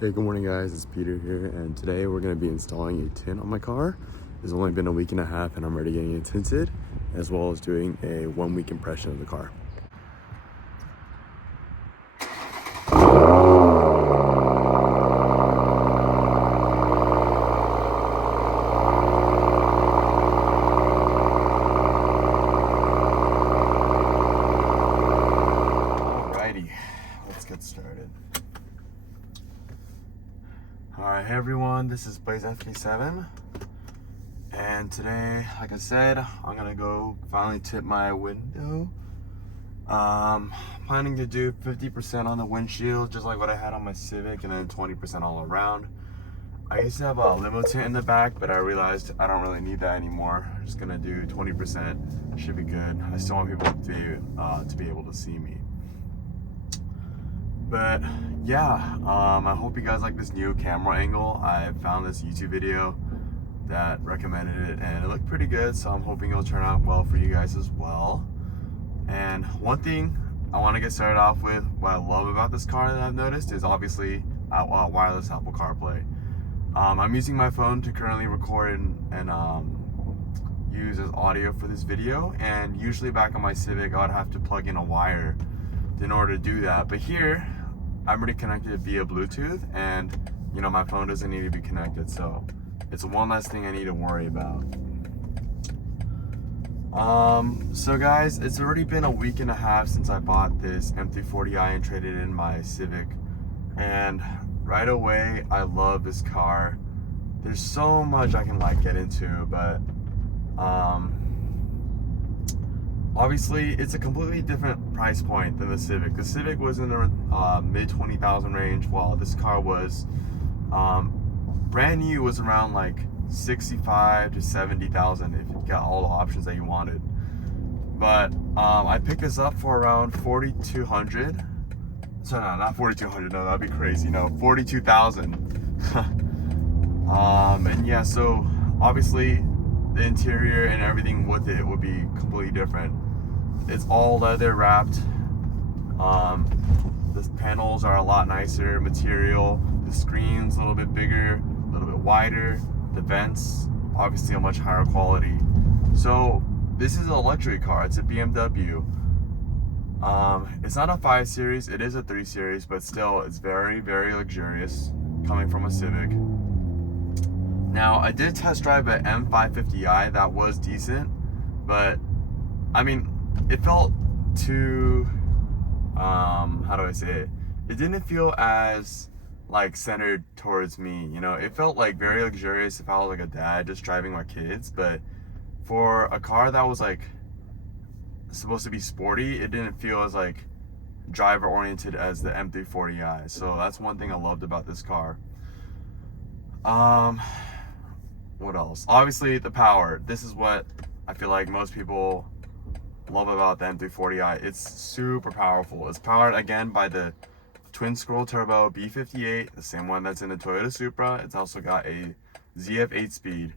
Hey, good morning guys, it's Peter here, and today we're going to be installing a tint on my car. It's only been a week and a half and I'm already getting it tinted, as well as doing a 1 week impression of the car. Alrighty, let's get started. Alright, hey everyone, this is Blaze FK7, and today, like I said, I'm gonna go finally tint my window. Planning to do 50% on the windshield, just like what I had on my Civic, and then 20% all around. I used to have a limo tint in the back, but I realized I don't really need that anymore. I'm just gonna do 20%, should be good. I still want people to be able to see me. But yeah, I hope you guys like this new camera angle. I found this YouTube video that recommended it and it looked pretty good, so I'm hoping it'll turn out well for you guys as well. And one thing I want to get started off with, what I love about this car that I've noticed is obviously wireless Apple CarPlay. I'm using my phone to currently record and use as audio for this video, and usually back on my Civic I would have to plug in a wire in order to do that, but here I'm already connected via Bluetooth, and you know, my phone doesn't need to be connected, so it's one less thing I need to worry about. So guys, it's already been a week and a half since I bought this M340i and traded in my Civic, and right away I love this car. There's so much I can get into, but obviously it's a completely different price point than the Civic. The Civic was in the mid 20,000 range, while this car was brand new, was around like 65 to 70,000 if you got all the options that you wanted. But I picked this up for around 4,200. So no, not 4,200. No, that'd be crazy. No, 42,000. And yeah, so obviously the interior and everything with it would be completely different. It's all leather wrapped. The panels are a lot nicer material. The screen's a little bit bigger, a little bit wider. The vents, obviously a much higher quality. So this is an luxury car. It's a BMW. It's not a 5 Series, it is a 3 Series, but still it's very, very luxurious coming from a Civic. Now, I did test drive an M340i, that was decent, but I mean, it felt too, how do I say it? It didn't feel as like centered towards me, you know? It felt like very luxurious if I was like a dad just driving my kids, but for a car that was like supposed to be sporty, it didn't feel as like driver oriented as the M340i. So that's one thing I loved about this car. What else? Obviously the power. This is what I feel like most people love about the M340i. It's super powerful. It's powered again by the twin scroll turbo B58, the same one that's in the Toyota Supra. It's also got a ZF 8-speed.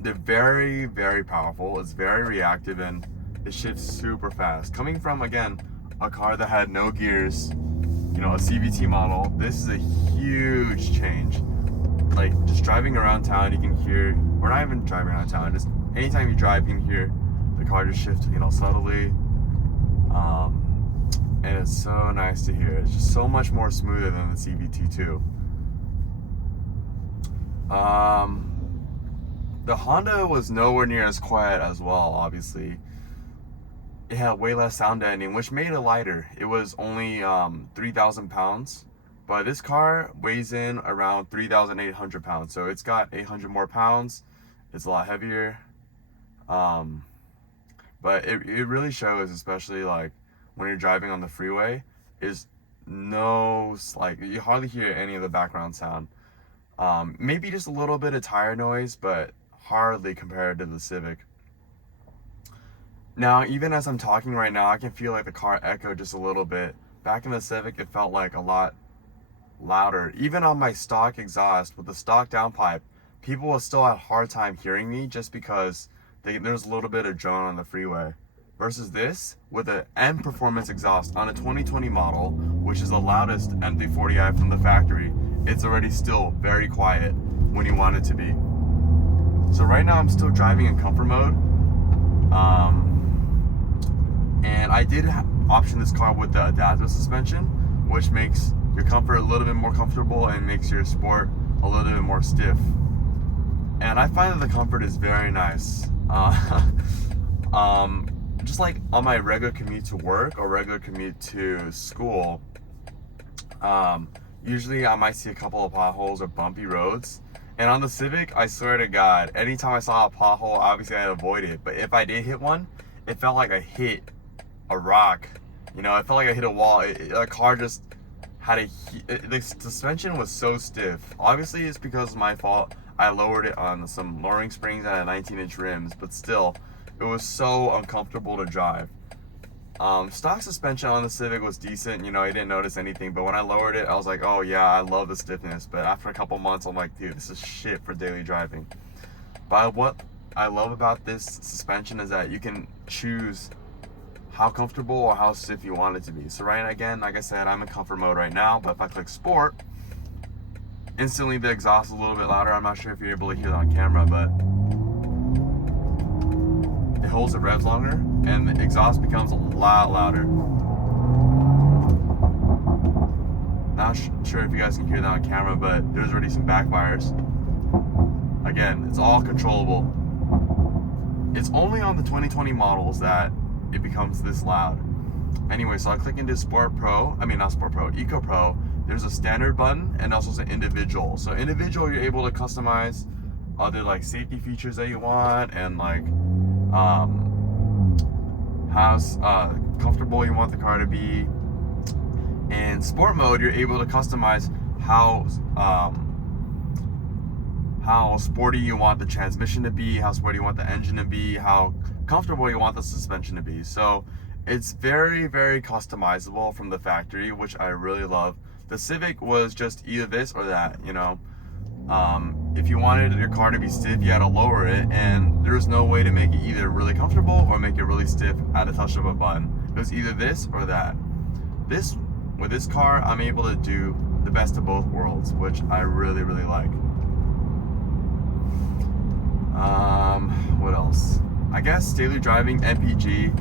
They're very, very powerful. It's very reactive and it shifts super fast. Coming from, again, a car that had no gears, you know, a CVT model, this is a huge change. Like, just driving around town, you can hear, or not even driving around town, just anytime you drive, you can hear the car just shift, you know, subtly. And it's so nice to hear. It's just so much more smoother than the CVT2. The Honda was nowhere near as quiet as well, obviously. It had way less sound deadening, which made it lighter. It was only 3,000 pounds, but this car weighs in around 3,800 pounds. So it's got 800 more pounds. It's a lot heavier. But it really shows, especially like when you're driving on the freeway, is no, like, you hardly hear any of the background sound. Maybe just a little bit of tire noise, but hardly compared to the Civic. Now, even as I'm talking right now, I can feel like the car echo just a little bit. Back in the Civic, it felt like a lot louder. Even on my stock exhaust with the stock downpipe, people will still have a hard time hearing me just because there's a little bit of drone on the freeway. versus this with an M performance exhaust on a 2020 model, which is the loudest M340i from the factory. It's already still very quiet when you want it to be. So right now I'm still driving in comfort mode. And I did option this car with the adaptive suspension, which makes your comfort a little bit more comfortable and makes your sport a little bit more stiff. And I find that the comfort is very nice. Just like on my regular commute to work or regular commute to school, usually I might see a couple of potholes or bumpy roads. And on the Civic, I swear to God, anytime I saw a pothole, obviously I'd avoid it. But if I did hit one, it felt like I hit a rock. You know, it felt like I hit a wall. The car just had the suspension was so stiff. Obviously, it's because of my fault. I lowered it on some lowering springs and 19-inch rims, but still, it was so uncomfortable to drive. Stock suspension on the Civic was decent, you know, I didn't notice anything, but when I lowered it, I was like, oh yeah, I love the stiffness. But after a couple months, I'm like, dude, this is shit for daily driving. But what I love about this suspension is that you can choose how comfortable or how stiff you want it to be. So right, again, like I said, I'm in comfort mode right now, but if I click sport, instantly the exhaust is a little bit louder. I'm not sure if you're able to hear that on camera, but it holds the revs longer and the exhaust becomes a lot louder. Not sure if you guys can hear that on camera, but there's already some backfires. Again, it's all controllable. It's only on the 2020 models that it becomes this loud. Anyway, so I click into Eco Pro. There's a standard button and also an individual. So individual, you're able to customize other like safety features that you want and like how comfortable you want the car to be. In sport mode, you're able to customize how sporty you want the transmission to be, how sporty you want the engine to be, how comfortable you want the suspension to be. So it's very, very customizable from the factory, which I really love. The Civic was just either this or that, you know. If you wanted your car to be stiff, you had to lower it, and there's no way to make it either really comfortable or make it really stiff at a touch of a button. It was either this or that. With this car, I'm able to do the best of both worlds, which I really, really like. What else? I guess daily driving MPG,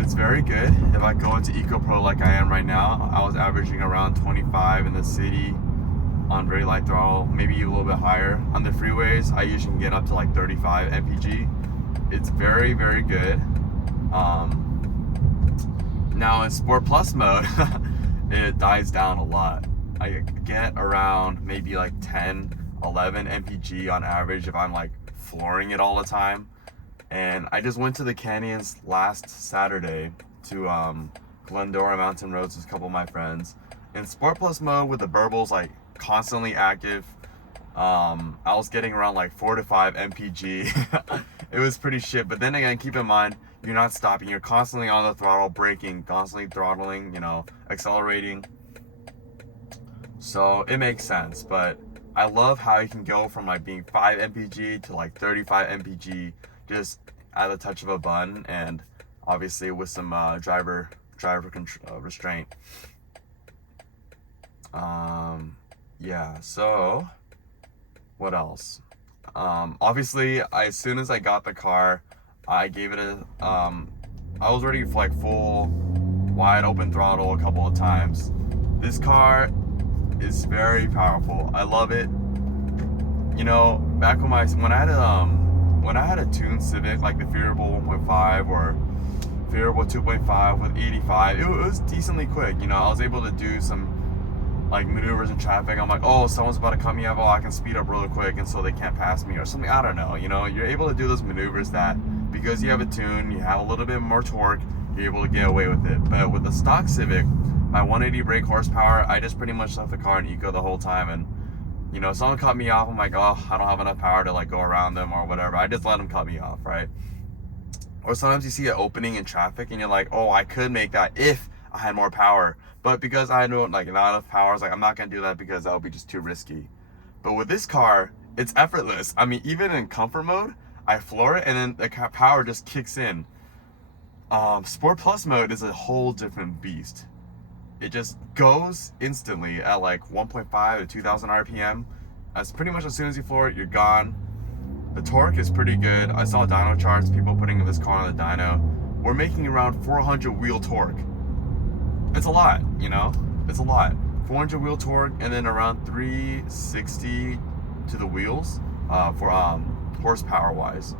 it's very good. If I go into Eco Pro like I am right now, I was averaging around 25 in the city on very light throttle, maybe a little bit higher. On the freeways, I usually can get up to like 35 MPG. It's very, very good. Now in Sport Plus mode, it dies down a lot. I get around maybe like 10, 11 MPG on average if I'm like flooring it all the time. And I just went to the canyons last Saturday to Glendora Mountain Roads with a couple of my friends. In Sport Plus mode with the burbles like constantly active, I was getting around like 4 to 5 MPG. It was pretty shit. But then again, keep in mind, you're not stopping. You're constantly on the throttle, braking, constantly throttling, you know, accelerating. So it makes sense. But I love how you can go from like being 5 MPG to like 35 MPG just at a touch of a button, and obviously with some driver restraint. Yeah, so what else? Obviously, as soon as I got the car, I gave it a I was ready for like full wide open throttle a couple of times. This car is very powerful. I love it. You know, back when I had a tuned Civic, like the Variable 1.5 or Variable 2.5 with 85, it was decently quick. You know, I was able to do some like maneuvers in traffic. I'm like, oh, someone's about to cut me off, oh, I can speed up really quick and so they can't pass me or something. I don't know. You know, you're able to do those maneuvers that because you have a tune, you have a little bit more torque, you're able to get away with it. But with the stock Civic, my 180 brake horsepower, I just pretty much left the car in eco the whole time. And you know, someone cut me off, I'm like, oh, I don't have enough power to like go around them or whatever. I just let them cut me off, right? Or sometimes you see an opening in traffic and you're like, oh, I could make that if I had more power. But because I know like not enough power, I was like, I'm not gonna do that because that would be just too risky. But with this car, it's effortless. I mean, even in comfort mode, I floor it and then the power just kicks in. Sport Plus mode is a whole different beast. It just goes instantly at like 1.5 to 2,000 RPM. As pretty much as soon as you floor it, you're gone. The torque is pretty good. I saw dyno charts, people putting this car on the dyno. We're making around 400 wheel torque. It's a lot, you know? It's a lot. 400 wheel torque, and then around 360 to the wheels for horsepower wise.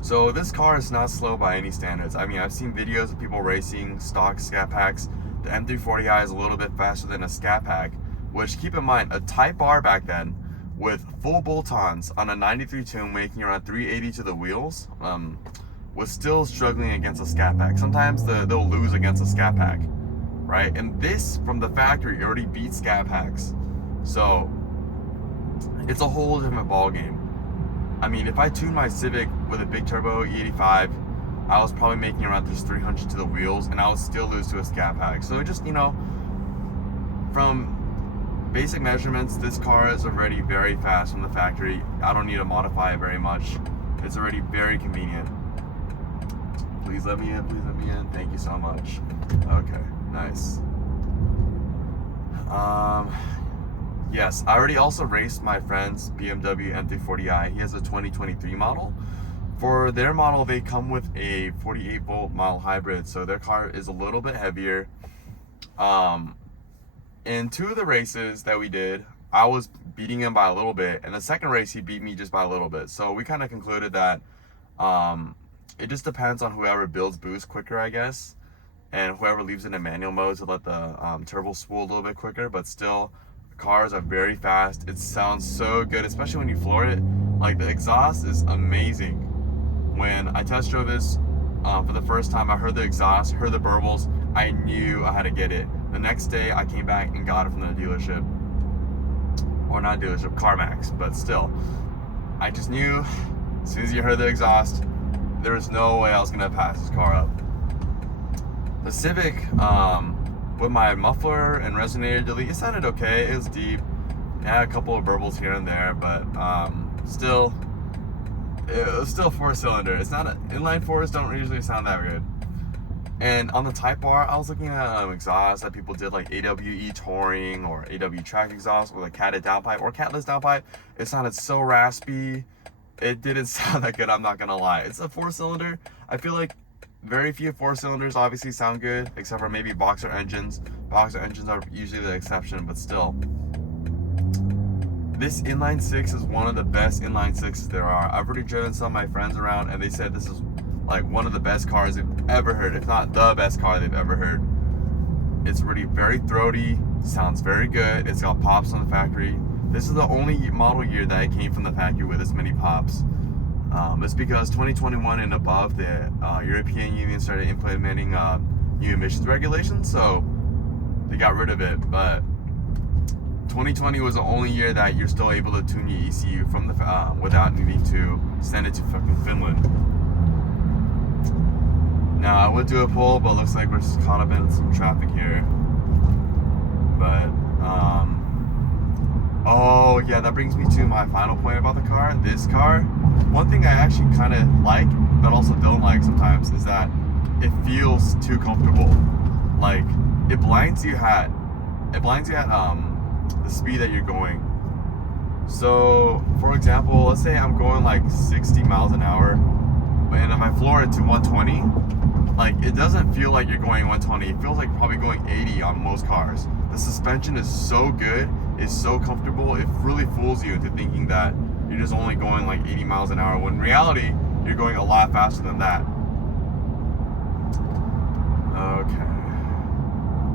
So this car is not slow by any standards. I mean, I've seen videos of people racing stock Scat Packs. The M340i is a little bit faster than a Scat Pack, which, keep in mind, a Type R back then with full bolt-ons on a 93 tune making around 380 to the wheels was still struggling against a Scat Pack. Sometimes they'll lose against a Scat Pack, right? And this, from the factory, already beats Scat Packs. So it's a whole different ball game. I mean, if I tuned my Civic with a big turbo E85, I was probably making around just 300 to the wheels, and I would still lose to a Scat Pack. So it just, you know, from basic measurements, this car is already very fast from the factory. I don't need to modify it very much. It's already very convenient. Please let me in, please let me in. Thank you so much. Okay, nice. Yes, I already also raced my friend's BMW M340i. He has a 2023 model. For their model, they come with a 48 volt mild hybrid, so their car is a little bit heavier. In two of the races that we did, I was beating him by a little bit, and the second race he beat me just by a little bit. So we kind of concluded that it just depends on whoever builds boost quicker, I guess, and whoever leaves it in manual mode to let the turbo spool a little bit quicker. But still, cars are very fast. It sounds so good, especially when you floor it. Like, the exhaust is amazing. When I test drove this for the first time, I heard the exhaust, heard the burbles. I knew I had to get it. The next day, I came back and got it from the dealership. Or not dealership, CarMax, but still. I just knew, as soon as you heard the exhaust, there was no way I was gonna pass this car up. The Civic, with my muffler and resonator delete, it sounded okay. It was deep. It had a couple of burbles here and there, but still, it was still 4-cylinder. It's not inline fours don't usually sound that good. And on the Type R, I was looking at exhaust that people did, like AWE Touring or AW Track exhaust with a catted downpipe or catless downpipe. It sounded so raspy. It didn't sound that good, I'm not gonna lie. It's a 4-cylinder. I feel like very few 4-cylinders obviously sound good, except for maybe boxer engines. Boxer engines are usually the exception, but still. This inline six is one of the best inline sixes there are. I've already driven some of my friends around, and they said this is like one of the best cars they've ever heard, if not the best car they've ever heard. It's really very throaty, sounds very good. It's got pops on the factory. This is the only model year that it came from the factory with this many pops. It's because 2021 and above, the European Union started implementing new emissions regulations, so they got rid of it. But 2020 was the only year that you're still able to tune your ECU from the without needing to send it to fucking Finland. Now, I would do a poll, but it looks like we're just caught up in some traffic here. But, oh yeah, that brings me to my final point about the car. This car, one thing I actually kind of like, but also don't like sometimes, is that it feels too comfortable. Like, it blinds you at the speed that you're going. So, for example, let's say I'm going like 60 miles an hour, and if I floor it to 120, like, it doesn't feel like you're going 120. It feels like you're probably going 80 on most cars. The suspension is so good, it's so comfortable, it really fools you into thinking that you're just only going like 80 miles an hour, when in reality, you're going a lot faster than that. Okay.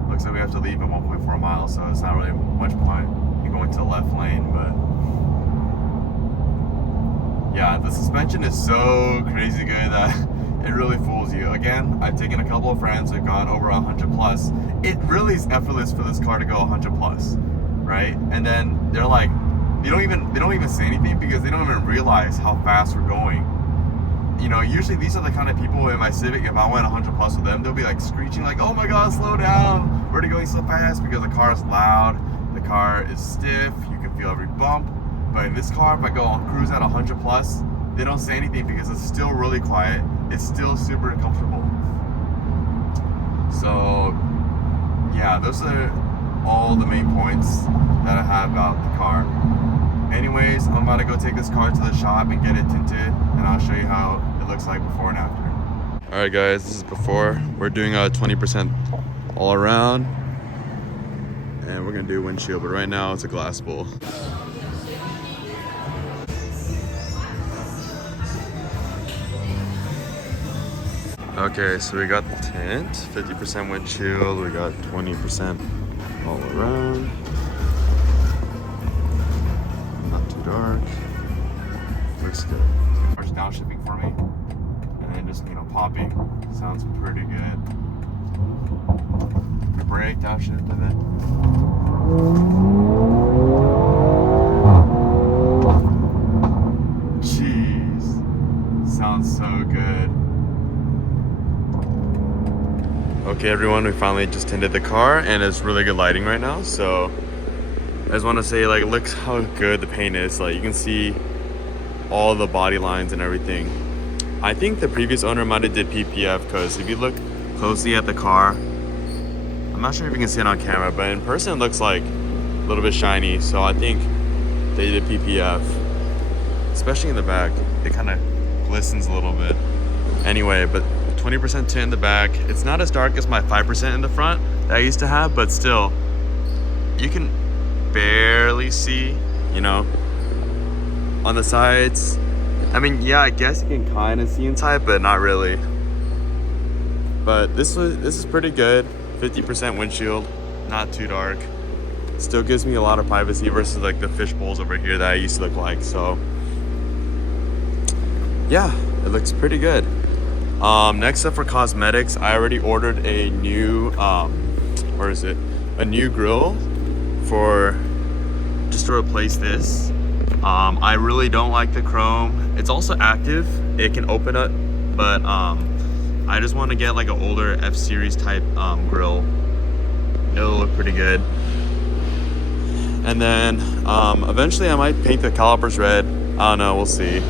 Looks like we have to leave at 1.4 miles, so it's not really much point in going to the left lane, but yeah, the suspension is so crazy good that it really fools you. Again, I've taken a couple of friends who've gone over 100 plus. It really is effortless for this car to go 100 plus, right? And then they're like, they don't even say anything because they don't even realize how fast we're going. You know, usually these are the kind of people in my Civic, if I went 100 plus with them, they'll be like screeching like, oh my god, slow down, we're going so fast, because the car is loud, the car is stiff, you can feel every bump. But in this car, if I go on cruise at 100 plus, they don't say anything because it's still really quiet. it's still super comfortable. So yeah, those are all the main points that I have about the car. Anyways, I'm about to go take this car to the shop and get it tinted, and I'll show you how it looks like before and after. All right guys, this is before. We're doing a 20% all around, and we're gonna do windshield, but right now it's a glass bowl. Okay, so we got the tint, 50% windshield, we got 20% all around. Not too dark. Looks good. Car's downshifting for me, and then just, popping. Sounds pretty good. We brake, downshift, and then. Jeez, sounds so good. Okay everyone, we finally just tinted the car and it's really good lighting right now, so I just want to say, like, look how good the paint is. Like, you can see all the body lines and everything. I think the previous owner might have did PPF, because if you look closely at the car, I'm not sure if you can see it on camera, but in person it looks like a little bit shiny, so I think they did PPF, especially in the back. It kind of glistens a little bit. Anyway, but 20% tint in the back. It's not as dark as my 5% in the front that I used to have, but still, you can barely see, on the sides. I mean, yeah, I guess you can kind of see inside, but not really. But this is pretty good. 50% windshield, not too dark. Still gives me a lot of privacy versus like the fish bowls over here that I used to look like. So yeah, it looks pretty good. Next up for cosmetics, I already ordered a new a new grill for just to replace this. I really don't like the chrome. It's also active, it can open up, but I just want to get like an older F-Series type grill. It'll look pretty good. And then eventually I might paint the calipers red. I don't know, we'll see.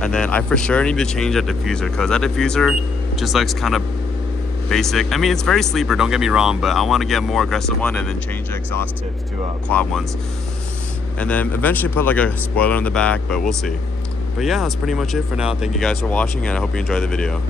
And then I for sure need to change that diffuser, because that diffuser just looks kind of basic. I mean, it's very sleeper, don't get me wrong, but I want to get a more aggressive one and then change the exhaust tips to quad ones. And then eventually put like a spoiler in the back, but we'll see. But yeah, that's pretty much it for now. Thank you guys for watching, and I hope you enjoyed the video.